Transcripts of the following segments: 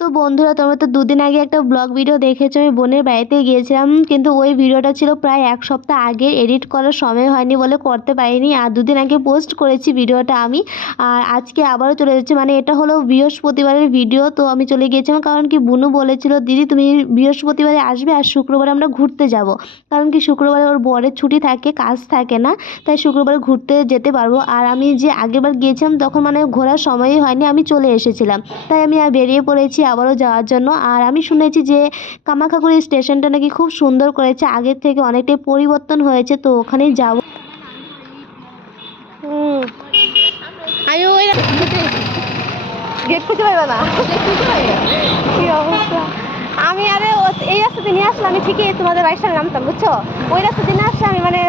তো বন্ধুরা, তোমরা তো দুদিন আগে একটা ব্লগ ভিডিও দেখেছো, আমি বোনের বাড়িতে গিয়েছিলাম, কিন্তু ওই ভিডিওটা ছিল প্রায় এক সপ্তাহ আগে, এডিট করার সময় হয়নি বলে করতে পারিনি। আর দুদিন আগে পোস্ট করেছি ভিডিওটা আমি, আর আজকে আবারও চলে যাচ্ছি। মানে এটা হলো বৃহস্পতিবারের ভিডিও। তো আমি চলে গিয়েছিলাম কারণ কি বুনু বলেছিল, দিদি তুমি বৃহস্পতিবারে আসবে আর শুক্রবারে আমরা ঘুরতে যাব। কারণ কি শুক্রবারে ওর বরের ছুটি থাকে, কাজ থাকে না, তাই শুক্রবারে ঘুরতে যেতে পারবো। আর আমি যে আগেরবার গিয়েছিলাম তখন মানে ঘোরার সময়ই হয়নি, আমি চলে এসেছিলাম, তাই আমি আর বেরিয়ে পড়েছি আবারও যাওয়ার জন্য। আর আমি শুনেছি যে কামাখ্যাগুড়ি স্টেশনটা নাকি খুব সুন্দর করেছে, আগের থেকে অনেকটাই পরিবর্তন হয়েছে, তো ওখানেই যাব। গেট খুঁজে পাইবে না, কি অবস্থা। আমি আরে এই রাস্তা দিয়ে নিয়ে আসলে আমি ঠিকই তোমাদের বাড়ির সামনে নামতাম, বুঝছো। ওই রাস্তা দিয়ে আসলে আমি মানে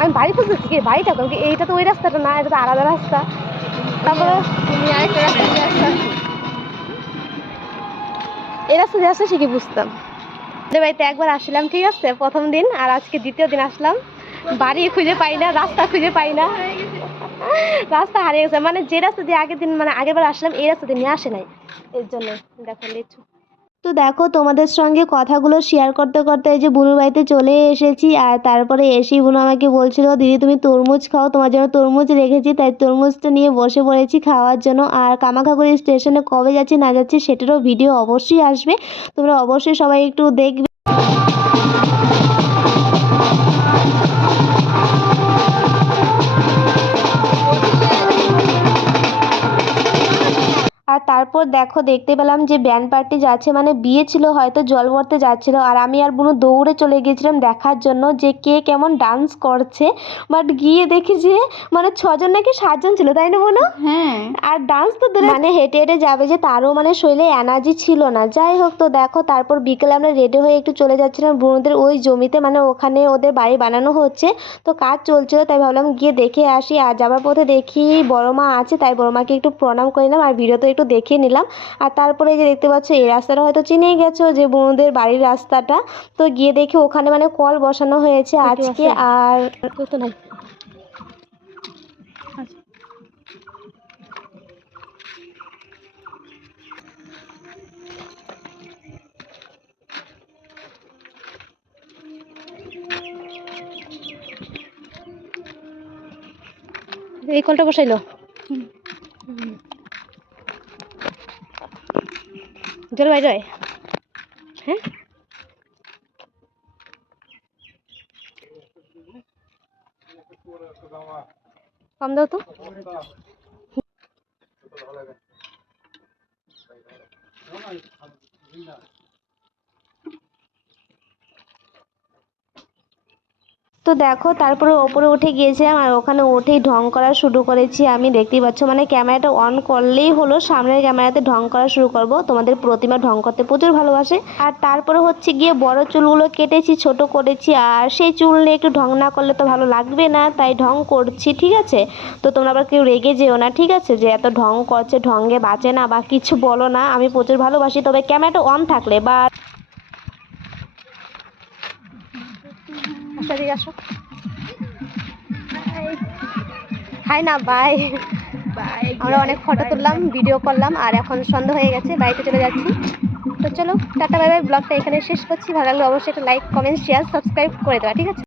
আমি বাড়ি খুঁজতেছি, কি বাড়িটা কারণ কি এইটা তো ওই রাস্তাটা না, এটা তো আলাদা রাস্তা। তারপরে তুমি আরেকটা রাস্তা দিয়ে আসছো, এই রাস্তা দিয়ে আসলে ঠিকই বুঝতাম। বাড়িতে একবার আসলাম, ঠিক আছে, প্রথম দিন, আর আজকে দ্বিতীয় দিন আসলাম। বাড়ি খুঁজে পাই না, রাস্তা খুঁজে পাই না, রাস্তা হারিয়ে গেছে। মানে যে রাস্তা দিয়ে আগের দিন মানে আগেরবার আসলাম এই রাস্তা দিয়ে নিয়ে আসে নাই, এর জন্য দেখো লিচু। তো দেখো তোমাদের সঙ্গে কথাগুলো শেয়ার করতে করতে এই যে বুনুর বাড়িতে চলে এসেছি। আর তারপরে এসেই বুনু আমাকে বলছিল, দিদি তুমি তরমুজ খাও, তোমার জন্য তরমুজ রেখেছি, তাই তরমুজটা নিয়ে বসে পড়েছি খাওয়ার জন্য। আর কামাখ্যাগুড়ি স্টেশনে কবে যাচ্ছি না যাচ্ছি সেটারও ভিডিও অবশ্যই আসবে, তোমরা অবশ্যই সবাই একটু দেখবে। আর তারপর দেখো দেখতে পেলাম যে ব্যান্ড পার্টি যাচ্ছে, মানে বিয়ে ছিল হয়তো, জল ভরতে যাচ্ছিল। আর আমি আর বুনু দৌড়ে চলে গেছিলাম দেখার জন্য যে কে কেমন ডান্স করছে। বাট গিয়ে দেখি যে মানে 6জন নাকি 7জন ছিল, তাই না বুনু? হ্যাঁ। আর ডান্স তো মানে হেঁটে হেঁটে যাবে যে তারও মানে শরীরে এনার্জি ছিল না। যাই হোক, তো দেখো তারপর বিকেলে আমরা রেডি হয়ে একটু চলে যাচ্ছিলাম বুনুদের ওই জমিতে, মানে ওখানে ওদের বাড়ি বানানো হচ্ছে, তো কাজ চলছিল, তাই ভাবলাম গিয়ে দেখে আসি। আর যাবার পথে দেখি বড় মা আছে, তাই বড় মাকে একটু প্রণাম করে নিলাম আর ভিডিও তো একটু দেখিয়ে নিলাম। আর তারপরে এই যে দেখতে পাচ্ছ এই রাস্তাটা হয়তো চিনেই গেছো, যে বোনদের বাড়ির রাস্তাটা। তো গিয়ে দেখি ওখানে মানে কল বসানো হয়েছে আজকে। আর তো নাই এই কলটা বসাইলো, জল বাইরে। হ্যাঁ, কম দাও তো। তো দেখো তারপরে ওপরে উঠে গিয়েছিলাম, আর ওখানে উঠেই ঢং করা শুরু করেছি আমি, দেখতেই পাচ্ছ। মানে ক্যামেরাটা অন করলেই হলো, সামনের ক্যামেরাতে ঢং করা শুরু করব। তোমাদের প্রতিমা ঢং করতে প্রচুর ভালোবাসে। আর তারপরে হচ্ছে গিয়ে বড় চুলগুলো কেটেছি, ছোট করেছি, আর সেই চুল নিয়ে একটু ঢং না করলে তো ভালো লাগবে না, তাই ঢং করছি, ঠিক আছে। তো তোমরা আবার কেউ রেগে যেও না, ঠিক আছে, যে এত ঢং করছে, ঢঙ্গে বাঁচে না বা কিছু বলো না, আমি প্রচুর ভালোবাসি। তবে ক্যামেরাটা অন থাকলে বা আসো, হাই না, বাই বাই। আমরা অনেক ফটো তুললাম, ভিডিও করলাম, আর এখন সন্ধ্যা হয়ে গেছে, বাড়িতে চলে যাচ্ছি। তো চলো টাটা বাই বাই, ব্লগটা এখানে শেষ করছি। ভালো লাগলে অবশ্যই একটা লাইক, কমেন্ট, শেয়ার, সাবস্ক্রাইব করে দেওয়া, ঠিক আছে।